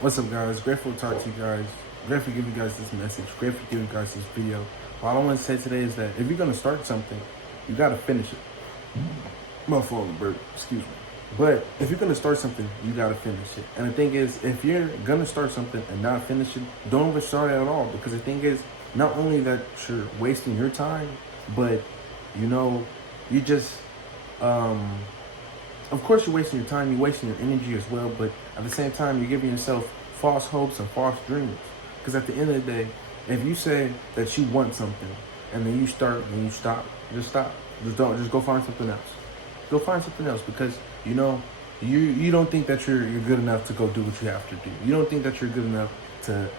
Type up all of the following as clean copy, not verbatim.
What's up, guys? Grateful to talk to you guys. Grateful to give you guys this message. Grateful to give you guys this video. All I want to say today is that if you're going to start something, you got to finish it. My fault, Bert. Excuse me. But if you're going to start something, you got to finish it. And the thing is, if you're going to start something and not finish it, don't even start it at all. Because the thing is, not only that you're wasting your time, but, you just, of course you're wasting your time, you're wasting your energy as well, but at the same time, you're giving yourself false hopes and false dreams. Because at the end of the day, if you say that you want something and then you start and you stop, just stop. Just go find something else. Go find something else because you don't think that you're good enough to go do what you have to do. You don't think that you're good enough to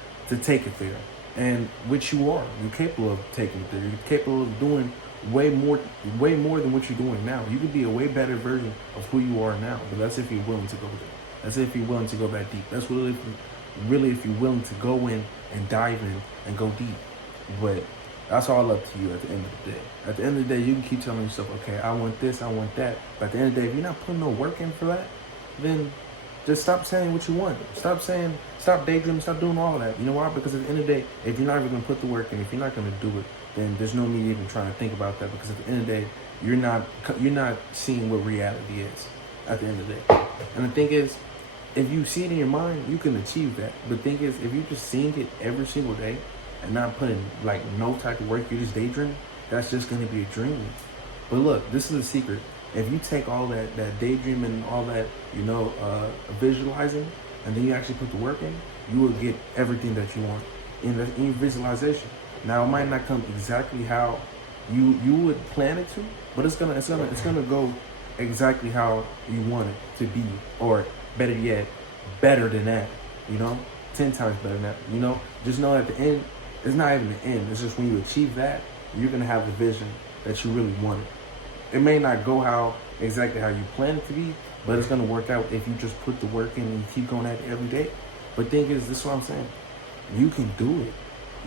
take it there. And which you are. You're capable of taking it there. You're capable of doing way more than what you're doing now. You could be a way better version of who you are now, but that's if you're willing to go there. That's if you're willing to go that deep. That's really if you're willing to go in and dive in and go deep. But that's all up to you at the end of the day. At the end of the day, you can keep telling yourself, okay, I want this, I want that. But at the end of the day, if you're not putting no work in for that, then just stop saying what you want. Stop daydreaming, stop doing all of that. You know why? Because at the end of the day, if you're not even going to put the work in, if you're not going to do it, then there's no need even trying to think about that. Because at the end of the day, you're not seeing what reality is at the end of the day. And the thing is, if you see it in your mind, you can achieve that. But the thing is, if you're just seeing it every single day and not putting like no type of work, you're just daydreaming, that's just going to be a dream. But look, this is a secret. If you take all that daydreaming and all that, visualizing, and then you actually put the work in, you will get everything that you want in your visualization. Now, it might not come exactly how you would plan it to, but it's gonna go exactly how you want it to be, or better yet, better than that. 10 times better than that. Just know at the end, it's not even the end. It's just when you achieve that, you're gonna have the vision that you really wanted. It may not go exactly how you plan it to be, but it's gonna work out if you just put the work in and you keep going at it every day. But thing is, this is what I'm saying. You can do it.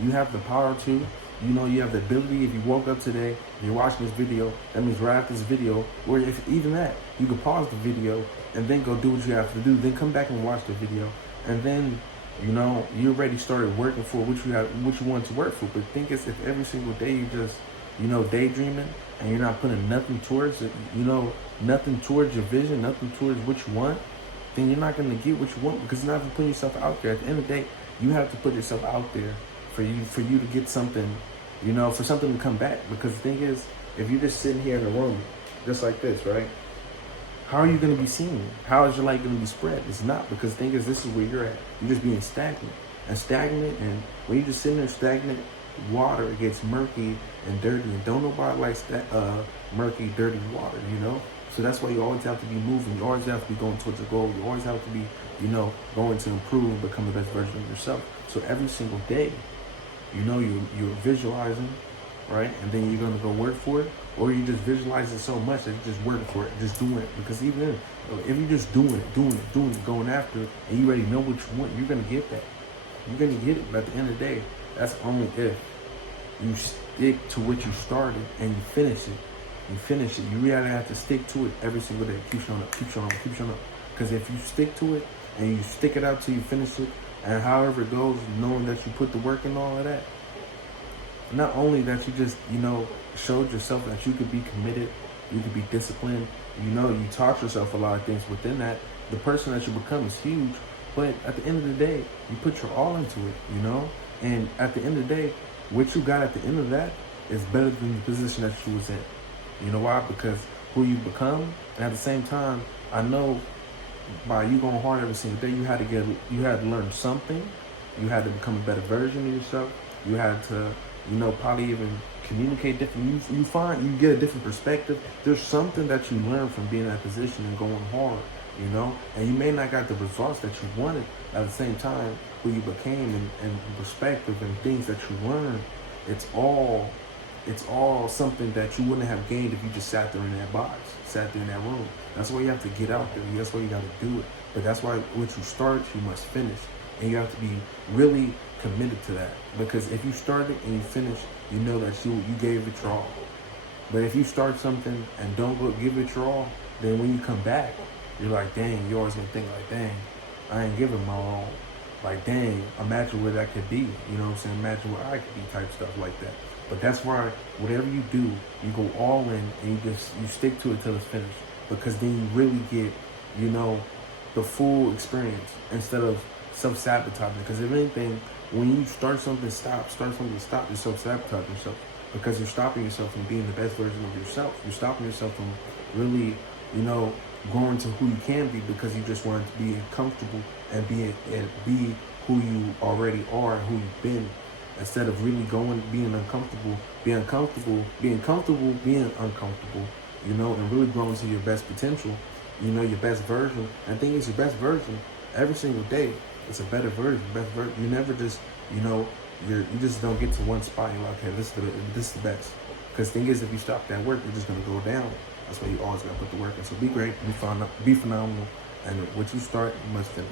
You have the power to. You have the ability. If you woke up today, you're watching this video, that means right after this video, or if even that, you can pause the video and then go do what you have to do. Then come back and watch the video, and then you already started working for what you want to work for. But the thing is, if every single day you just daydreaming and you're not putting nothing towards it, nothing towards your vision, nothing towards what you want, then you're not going to get what you want because you're not putting yourself out there. At the end of the day, you have to put yourself out there for you to get something, for something to come back. Because the thing is, if you're just sitting here in a room just like this, right? How are you going to be seen? How is your light going to be spread? It's not, because the thing is, this is where you're at. You're just being stagnant. And when you're just sitting there stagnant, water gets murky and dirty, and don't nobody likes that murky, dirty water, So that's why you always have to be moving. You always have to be going towards a goal. You always have to be, going to improve and become the best version of yourself. So every single day, you're visualizing, right? And then you're gonna go work for it, or you just visualize it so much that you're just working for it, just doing it. Because even if you're just doing it, going after it, and you already know what you want, you're gonna get that. You're gonna get it. But at the end of the day, that's only if you stick to what you started and you finish it. You really have to stick to it every single day. Keep showing up. Because if you stick to it and you stick it out till you finish it, and however it goes, knowing that you put the work in all of that, not only that you just, showed yourself that you could be committed, you could be disciplined, you taught yourself a lot of things within that. The person that you become is huge, but at the end of the day, you put your all into it, And at the end of the day, what you got at the end of that is better than the position that you was in. You know why? Because who you become, and at the same time, I know by you going hard every single day, you had to learn something. You had to become a better version of yourself. You had to, probably even communicate different. You get a different perspective. There's something that you learn from being in that position and going hard, And you may not got the results that you wanted. At the same time, who you became and perspective and things that you learned, it's all something that you wouldn't have gained if you just sat there in that box, sat there in that room. That's why you have to get out there. That's why you got to do it. But that's why once you start, you must finish. And you have to be really committed to that. Because if you start it and you finish, you know that you gave it your all. But if you start something and don't give it your all, then when you come back, you're like, dang, you're always going to think like, dang, I ain't giving my all. like, dang, imagine where that could be. You know what I'm saying? Imagine where I could be, type stuff like that. But that's why whatever you do, you go all in and you stick to it till it's finished. Because then you really get, you know, the full experience instead of self-sabotaging. Because if anything, when you start something, stop. You're self-sabotaging yourself because you're stopping yourself from being the best version of yourself. You're stopping yourself from really, you know, growing to who you can be because you just want to be comfortable and be who you already are, who you've been, instead of really being comfortable, being uncomfortable, you know, and really growing to your best potential, you know, your best version. And the thing is, your best version every single day, it's a better version, You never just, you know, you just don't get to one spot. You're like, okay, this is the best. Because the thing is, if you stop that work, you're just gonna go down. That's why you always gotta put the work in. So be great, be phenomenal, and what you start, you must finish.